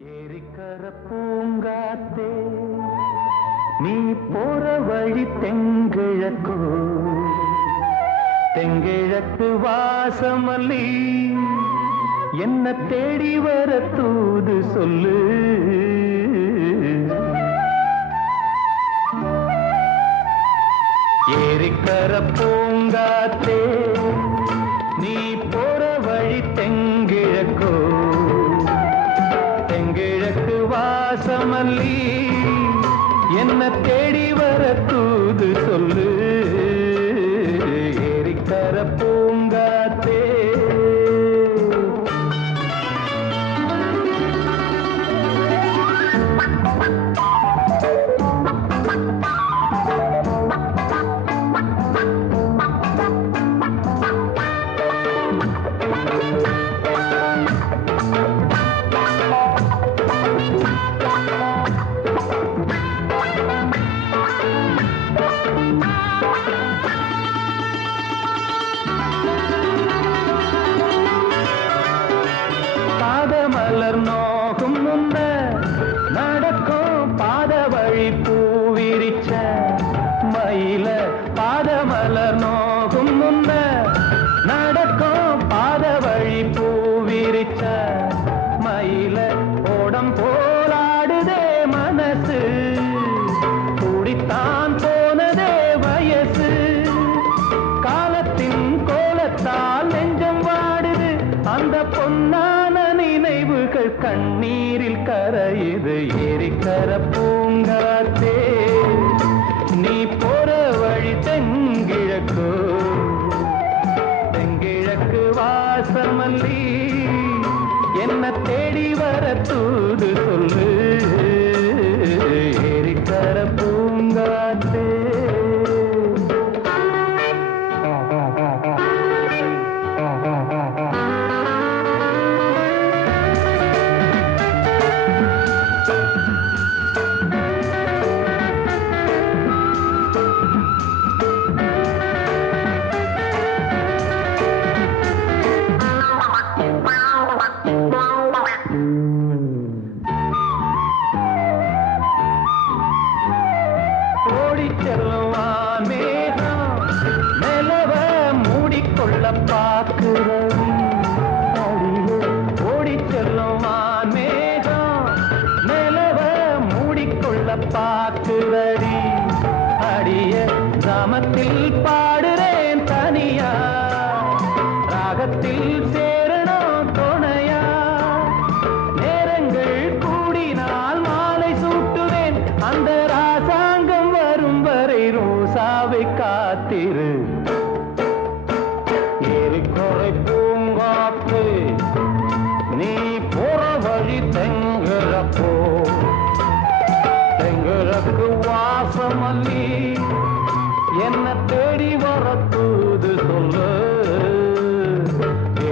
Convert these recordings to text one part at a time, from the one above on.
ஏரிக்கர பூங்காத்தே நீ போற வழி தெங்கிழக்கு தெங்கிழக்கு வாசமல்லி என்ன தேடி வர தூது சொல்லு. ஏரிக்கர பூங்காத்தே நீ போற வழி தெங்கிழக்கு தெங்கிழக்கு வாசமல்லி என்ன தேடி வர தூது சொல்லு. ஏரிக்கர பூங்காத்தே மலர் நோகும் முன்ன நடக்கும் பாத வழி பூவிரிச்ச மயில பாத மலர் நோகும் முன்ன நடக்கும் பாத வழி பூவிரிச்ச மயில ஓடம் போலாடுதே மனசு கூடித்தான் போனதே வயசு காலத்தின் கோலத்தால் நெஞ்சம் வாடுது அந்த பொன்னான நினைவுகள் கண்ணீரில் கரையுது. ஏரிக்கர பூங்காத்தே நீ போற வழி தெங்கிழக்கு தெங்கிழக்கு வாசமல்லி என்ன தேடி வர தூது சொல்லு. ஏரிக்கர பூங்காத்தே செல்லுவான் மேகம் நிலவ மூடிக்கொள்ள பார்க்கிறவி அடியே ஓடி செல்லுவான் மேகம் நிலவ மூடிக்கொள்ள பார்க்கிறடி அடிய கிராமத்தில் பாடுறேன் தனியா ராகத்தில் சேரணும் துணையா நேரங்கள் கூடினால் மாலை சூட்டுவேன் அந்த ராசாங்கம் வரும் வரை ரோசாவை காத்திரு. ஏரிக்கரை பூங்காத்து நீ போற வழி தெங்கிழப்போ தெங்கிழக்கு வாசமல்லி என்ன தேடி வர தூது சொல்லு.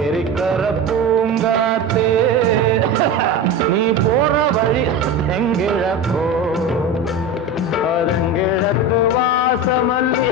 ஏரிக்கர பூங்காத்தே நீ போற வழி தெங்கிழப்போ தெங்கிழக்கு வாசமல்லி